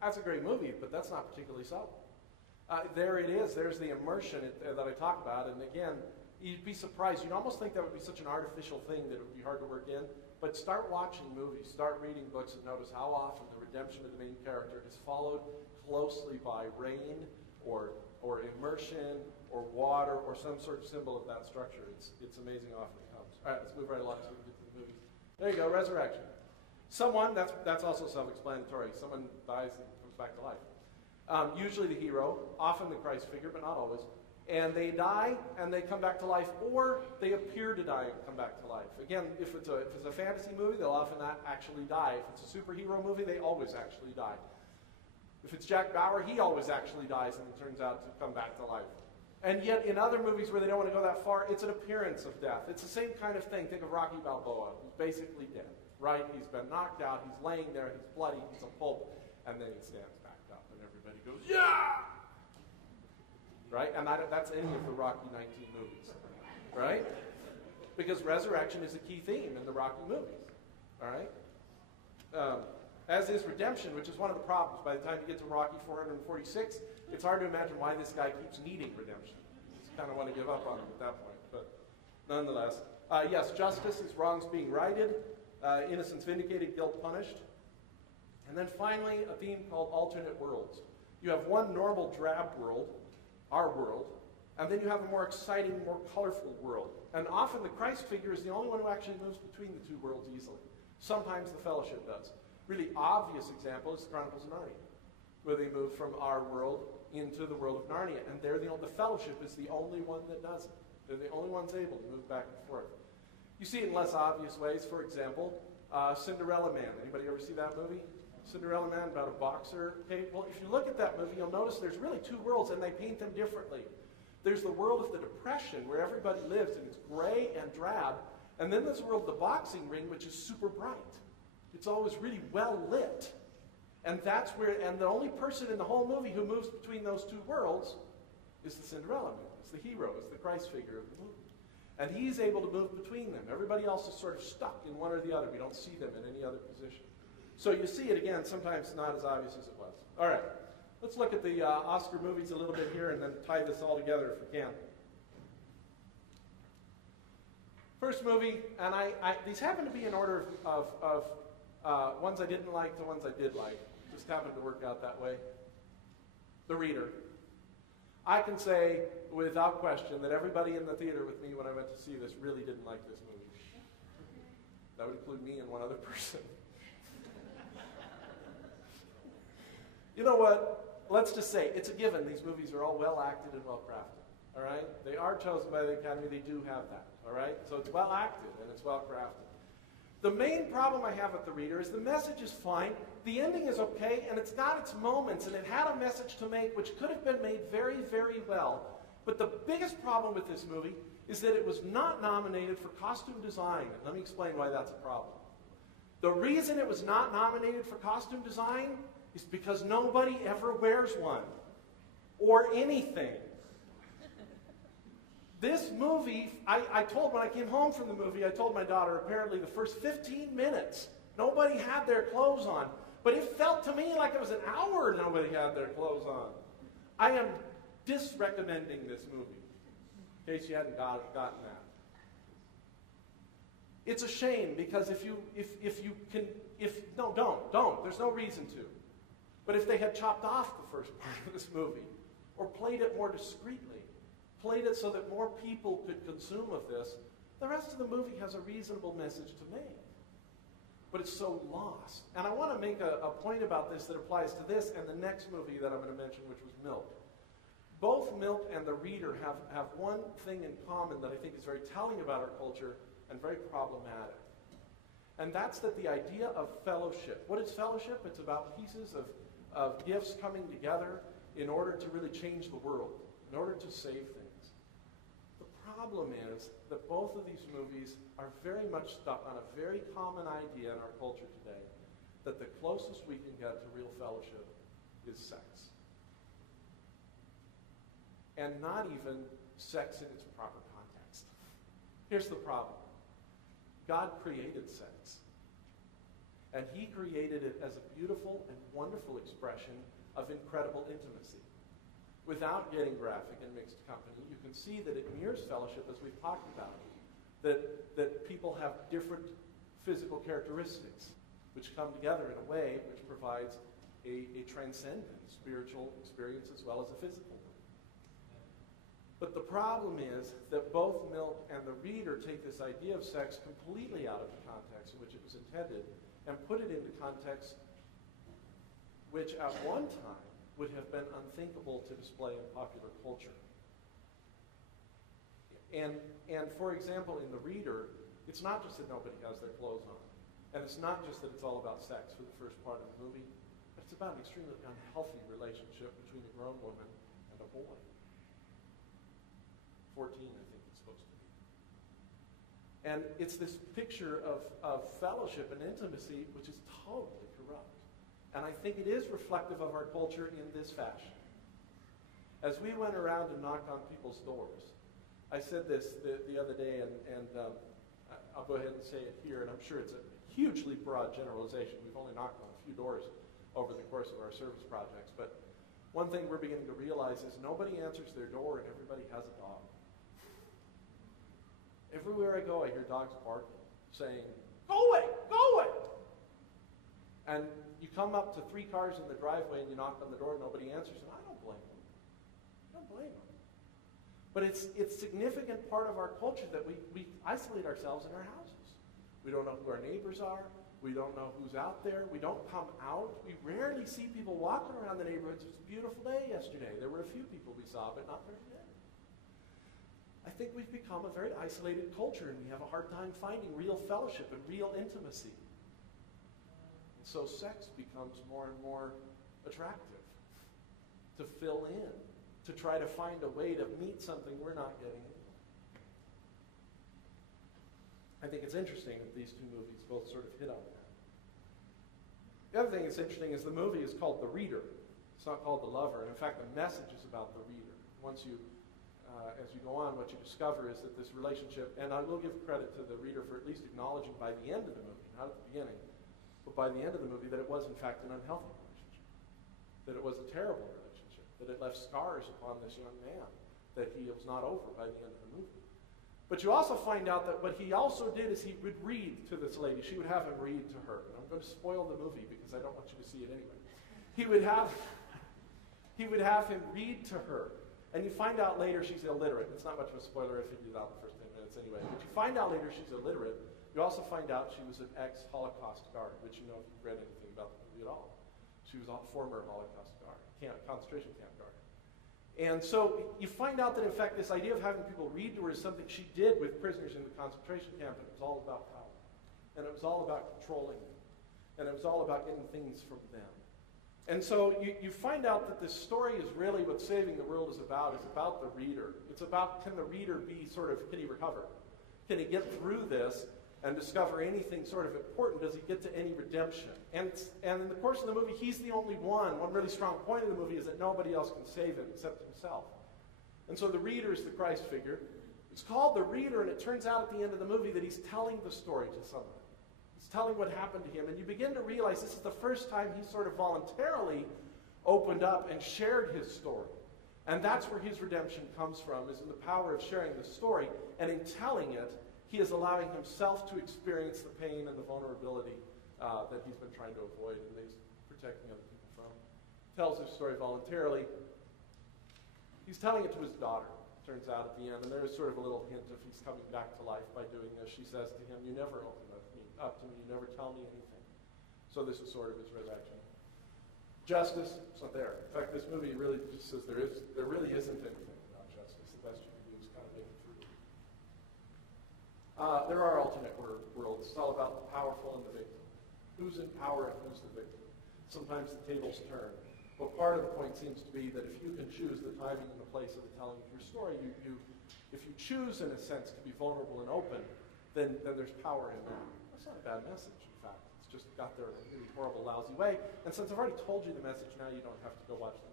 That's a great movie, but that's not particularly subtle. There it is. There's the immersion that I talk about. And again, you'd be surprised. You'd almost think that would be such an artificial thing that it would be hard to work in. But start watching movies, start reading books, and notice how often the redemption of the main character is followed closely by rain or immersion or water or some sort of symbol of that structure. It's amazing how often it comes. All right, let's move right along so we can get to the movies. There you go, resurrection. Someone, that's also self-explanatory. Someone dies and comes back to life. Usually the hero, often the Christ figure, but not always. And they die and they come back to life, or they appear to die and come back to life. Again, if it's a fantasy movie, they'll often not actually die. If it's a superhero movie, they always actually die. If it's Jack Bauer, he always actually dies and it turns out to come back to life. And yet in other movies where they don't want to go that far, it's an appearance of death. It's the same kind of thing. Think of Rocky Balboa, who's basically dead, right? He's been knocked out, he's laying there, he's bloody, he's a pulp, and then he stands back up and everybody goes, yeah! Right? And that's any of the Rocky 19 movies, right? Because resurrection is a key theme in the Rocky movies, all right? As is redemption, which is one of the problems. By the time you get to Rocky 446, it's hard to imagine why this guy keeps needing redemption. You just kind of want to give up on him at that point. But nonetheless, yes, justice is wrongs being righted, innocence vindicated, guilt punished. And then finally, a theme called alternate worlds. You have one normal drab world, our world, and then you have a more exciting, more colorful world. And often the Christ figure is the only one who actually moves between the two worlds easily. Sometimes the fellowship does. Really obvious example is the Chronicles of Narnia, where they move from our world into the world of Narnia. And the fellowship is the only one that does it. They're the only ones able to move back and forth. You see it in less obvious ways. For example, Cinderella Man. Anybody ever see that movie? Cinderella Man, about a boxer. Okay, well, if you look at that movie, you'll notice there's really two worlds, and they paint them differently. There's the world of the Depression, where everybody lives, and it's gray and drab. And then there's the world of the boxing ring, which is super bright. It's always really well lit. And the only person in the whole movie who moves between those two worlds is the Cinderella Man. It's the hero, it's the Christ figure of the movie. And he's able to move between them. Everybody else is sort of stuck in one or the other. We don't see them in any other position. So you see it again, sometimes not as obvious as it was. All right, let's look at the Oscar movies a little bit here and then tie this all together if we can. First movie, and these happen to be in order of ones I didn't like to ones I did like. Just happened to work out that way. The Reader. I can say without question that everybody in the theater with me when I went to see this really didn't like this movie. That would include me and one other person. You know what? Let's just say, it's a given. These movies are all well acted and well crafted. All right? They are chosen by the Academy. They do have that. All right? So it's well acted and it's well crafted. The main problem I have with The Reader is the message is fine, the ending is okay, and it's got its moments, and it had a message to make which could have been made very, very well. But the biggest problem with this movie is that it was not nominated for costume design. And let me explain why that's a problem. The reason it was not nominated for costume design is because nobody ever wears one. Or anything. This movie, when I came home from the movie, I told my daughter, apparently the first 15 minutes, nobody had their clothes on. But it felt to me like it was an hour nobody had their clothes on. I am disrecommending this movie, in case you hadn't gotten that. It's a shame, because don't. There's no reason to. But if they had chopped off the first part of this movie, or played it more discreetly, played it so that more people could consume of this, the rest of the movie has a reasonable message to make. But it's so lost. And I want to make a point about this that applies to this and the next movie that I'm going to mention, which was Milk. Both Milk and The Reader have one thing in common that I think is very telling about our culture and very problematic. And that's that the idea of fellowship. What is fellowship? It's about pieces of gifts coming together in order to really change the world, in order to save things. The problem is that both of these movies are very much stuck on a very common idea in our culture today, that the closest we can get to real fellowship is sex. And not even sex in its proper context. Here's the problem. God created sex. And he created it as a beautiful and wonderful expression of incredible intimacy. Without getting graphic and mixed company, you can see that it mirrors fellowship as we've talked about. That people have different physical characteristics which come together in a way which provides a transcendent spiritual experience as well as a physical one. But the problem is that both Milk and the reader take this idea of sex completely out of the context in which it was intended and put it into context which at one time would have been unthinkable to display in popular culture. And for example, in the reader, it's not just that nobody has their clothes on. And it's not just that it's all about sex for the first part of the movie, but it's about an extremely unhealthy relationship between a grown woman and a boy. 14, I think it's supposed to be. And it's this picture of fellowship and intimacy which is totally corrupt. And I think it is reflective of our culture in this fashion. As we went around and knocked on people's doors, I said this the other day, and I'll go ahead and say it here, and I'm sure it's a hugely broad generalization. We've only knocked on a few doors over the course of our service projects, but one thing we're beginning to realize is nobody answers their door and everybody has a dog. Everywhere I go, I hear dogs barking, saying, "Go away, go away!" And you come up to 3 cars in the driveway and you knock on the door and nobody answers, and I don't blame them. I don't blame them. But it's a significant part of our culture that we isolate ourselves in our houses. We don't know who our neighbors are. We don't know who's out there. We don't come out. We rarely see people walking around the neighborhoods. It was a beautiful day yesterday. There were a few people we saw, but not very many. I think we've become a very isolated culture, and we have a hard time finding real fellowship and real intimacy. And so sex becomes more and more attractive to fill in, to try to find a way to meet something we're not getting. I think it's interesting that these two movies both sort of hit on that. The other thing that's interesting is the movie is called The Reader. It's not called The Lover. And in fact, the message is about the reader. Once you, as you go on, what you discover is that this relationship, and I will give credit to the reader for at least acknowledging by the end of the movie, not at the beginning, but by the end of the movie, that it was in fact an unhealthy relationship. That it was a terrible relationship. That it left scars upon this young man that he was not over by the end of the movie. But you also find out that what he also did is he would read to this lady. She would have him read to her. And I'm going to spoil the movie because I don't want you to see it anyway. He would have him read to her. And you find out later she's illiterate. It's not much of a spoiler. I figured it out in the first 10 minutes anyway. But you find out later she's illiterate. You also find out she was an ex-Holocaust guard, which you know if you've read anything about the movie at all. She was a former Holocaust guard, concentration camp guard. And so you find out that, in fact, this idea of having people read to her is something she did with prisoners in the concentration camp, and it was all about power. And it was all about controlling them. And it was all about getting things from them. And so you find out that this story is really what Saving the World is about the reader. It's about, can the reader be can he recover? Can he get through this and discover anything sort of important? Does he get to any redemption? And in the course of the movie, he's the only one. One really strong point of the movie is that nobody else can save him except himself. And so the reader is the Christ figure. It's called The Reader, and it turns out at the end of the movie that he's telling the story to someone. He's telling what happened to him, and you begin to realize this is the first time he sort of voluntarily opened up and shared his story. And that's where his redemption comes from, is in the power of sharing the story. And in telling it, he is allowing himself to experience the pain and the vulnerability that he's been trying to avoid and that he's protecting other people from. Tells his story voluntarily. He's telling it to his daughter, turns out at the end, and there is sort of a little hint of he's coming back to life by doing this. She says to him, "You never open up to me, you never tell me anything." So this is sort of his resurrection. Justice, it's not there. In fact, this movie really just says there really isn't anything about justice. The best you can do is kind of make it through. There are alternate worlds. It's all about the powerful and the victim. Who's in power and who's the victim? Sometimes the tables turn. But part of the point seems to be that if you can choose the timing and the place of the telling of your story, if you choose, in a sense, to be vulnerable and open, then there's power in that. That's not a bad message, in fact. It's just got there in a really horrible, lousy way. And since I've already told you the message, now you don't have to go watch the